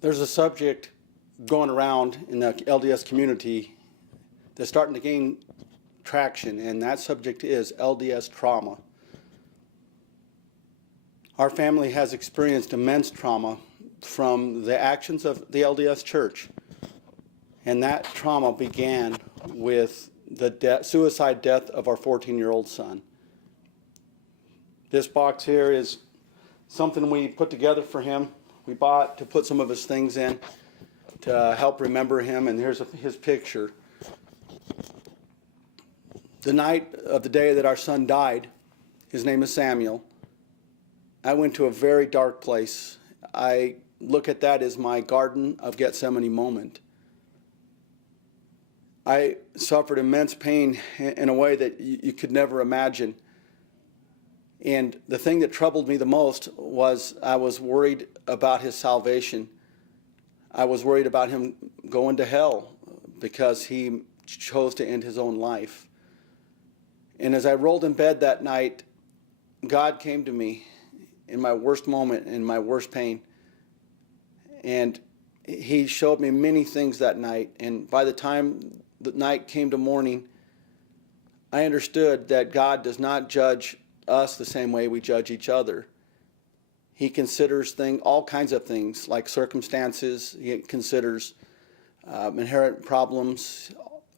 There's a subject going around in the LDS community that's starting to gain traction, and that subject is LDS trauma. Our family has experienced immense trauma from the actions of the LDS Church, and that trauma began with the suicide death of our 14-year-old son. This box here is something we put together for him. We bought to put some of his things in to help remember him, and here's his picture. The night of the day that our son died, his name is Samuel, I went to a very dark place. I look at that as my Garden of Gethsemane moment. I suffered immense pain in a way that you could never imagine. And the thing that troubled me the most was I was worried about his salvation. I was worried about him going to hell because he chose to end his own life. And as I rolled in bed that night, God came to me in my worst moment, in my worst pain. And he showed me many things that night. And by the time the night came to morning, I understood that God does not judge us the same way we judge each other. He considers all kinds of things like circumstances. He considers inherent problems,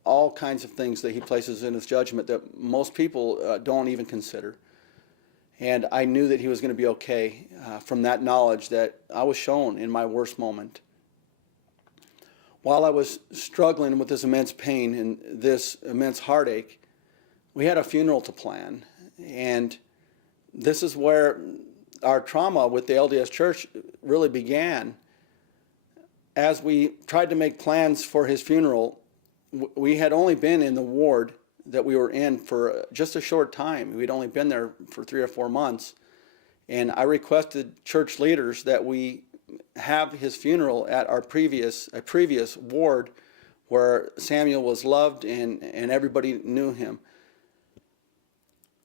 all kinds of things that he places in his judgment that most people don't even consider. And I knew that he was going to be okay from that knowledge that I was shown in my worst moment. While I was struggling with this immense pain and this immense heartache, we had a funeral to plan. And this is where our trauma with the LDS Church really began. As we tried to make plans for his funeral, we had only been in the ward that we were in for just a short time. We'd only been there for 3 or 4 months. And I requested church leaders that we have his funeral at a previous ward where Samuel was loved and everybody knew him.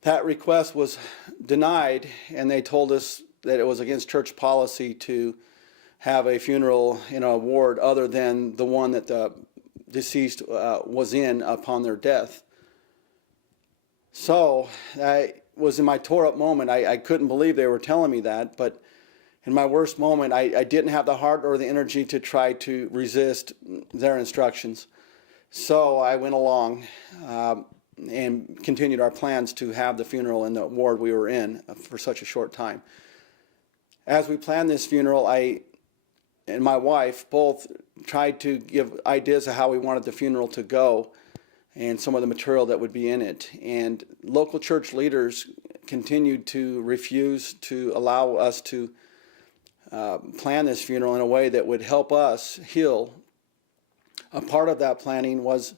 That request was denied, and they told us that it was against church policy to have a funeral in a ward other than the one that the deceased was in upon their death. So I was in my tore-up moment. I couldn't believe they were telling me that, but in my worst moment, I didn't have the heart or the energy to try to resist their instructions. So I went along and continued our plans to have the funeral in the ward we were in for such a short time. As we planned this funeral, I and my wife both tried to give ideas of how we wanted the funeral to go and some of the material that would be in it. And local church leaders continued to refuse to allow us to plan this funeral in a way that would help us heal. A part of that planning was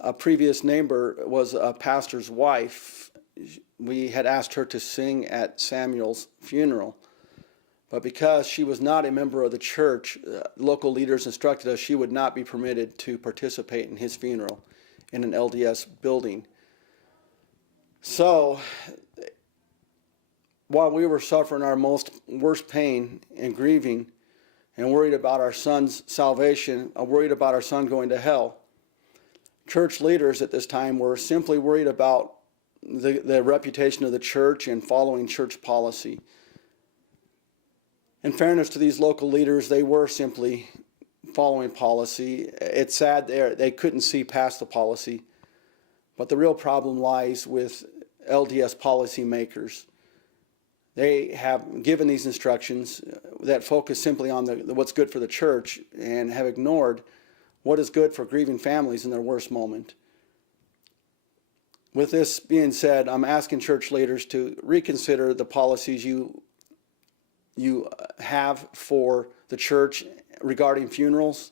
a previous neighbor was a pastor's wife. We had asked her to sing at Samuel's funeral, but because she was not a member of the church, local leaders instructed us she would not be permitted to participate in his funeral in an LDS building. So while we were suffering our worst pain and grieving and worried about our son's salvation, worried about our son going to hell, church leaders at this time were simply worried about the reputation of the church and following church policy. In fairness to these local leaders, they were simply following policy. It's sad they couldn't see past the policy, but the real problem lies with LDS policymakers. They have given these instructions that focus simply on what's good for the church and have ignored what is good for grieving families in their worst moment. With this being said, I'm asking church leaders to reconsider the policies you have for the church regarding funerals.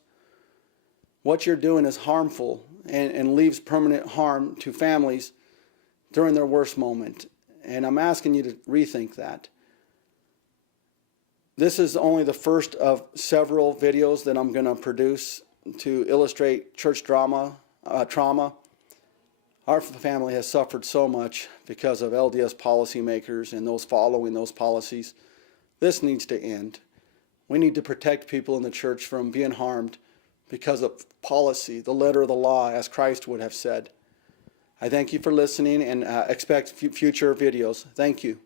What you're doing is harmful and leaves permanent harm to families during their worst moment. And I'm asking you to rethink that. This is only the first of several videos that I'm going to produce to illustrate church trauma. Our family has suffered so much because of LDS policymakers and those following those policies. This needs to end. We need to protect people in the church from being harmed because of policy, the letter of the law, as Christ would have said. I thank you for listening and expect future videos. Thank you.